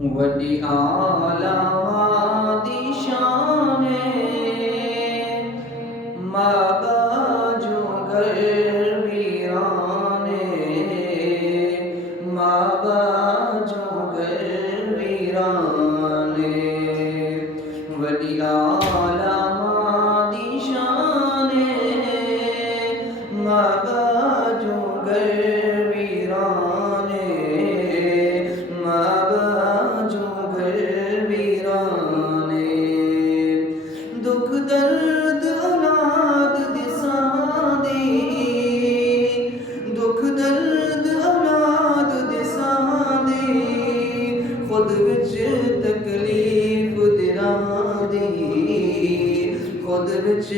وڈی آلہ دی شان مابا جو گر ویرانے مابا جو گر ویرانے وڈی آلہ دی شان مابا جو گر ویرانے مابا دکھ درد اولاد دساں دی دکھ درد اولاد دساں دی خود وچ تکلیف دراں دی خود وچ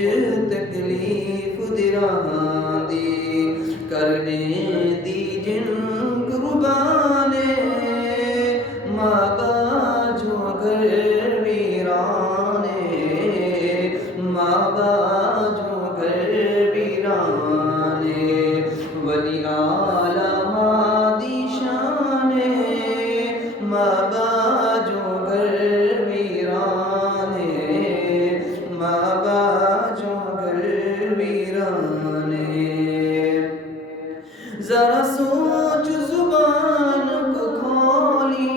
تکلیف دراں دی کرنے دی جن قربانے مابا جو گر ویرانے مابا جو گر ویرانے ولی عالم دی شان مابا جو گر ویرانے مابا جو گر ویرانے ذرا سوچ زبان کو کھولی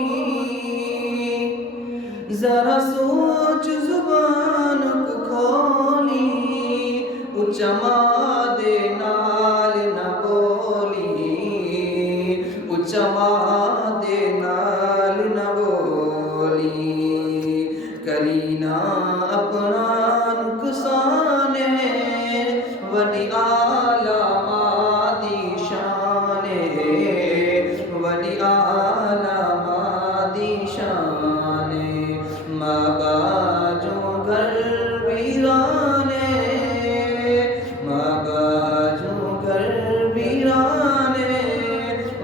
ذرا سوچ زبان کو کھولی اچا ماں دے نال نہ بولی اچا ماں دے نال نہ بولی کرینا اپنا نقصان وڈی عالم دی شان وڈی عالم دی شان مابا جو گر ویرانے مابا جو گر ویرانے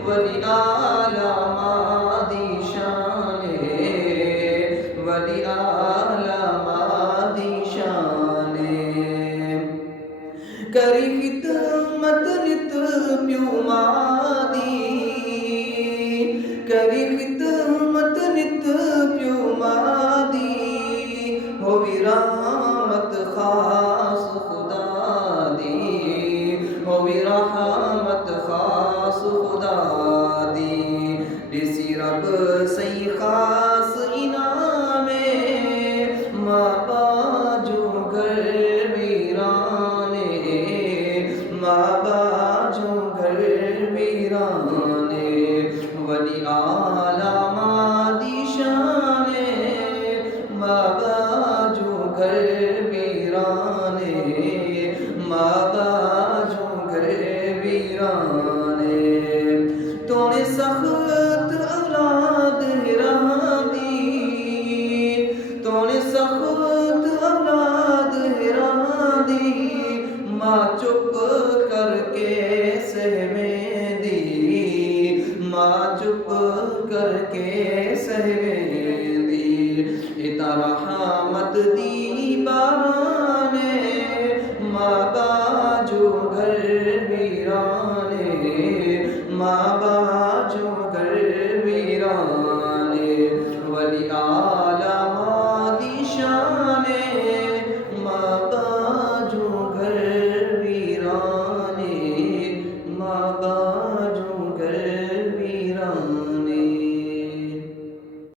ولی عالم دی شان ولی عالم دی شان کری خدمت نت پیو ماں دی کری خدمت نت پیو ماں دی ہووی رحمت خاص خدا دی ہووی رحمت خاص خدا دی ڈسی رب سی خاص انعام مابا جو گر ویرانے مابا جو گر ویرانے ولی عالم دی شان مابا جو گر ویرانے مابا جو گر ویرانے تونے سخت اولاد ہراں دی تونے سخت اولاد ہراں دی ماں چپ کر کے سہویں دی ماں چپ کر کے سہویں دی اتا رحمت دی باران مابا جو گر ویرانے مابا جو گر ویرانے ولی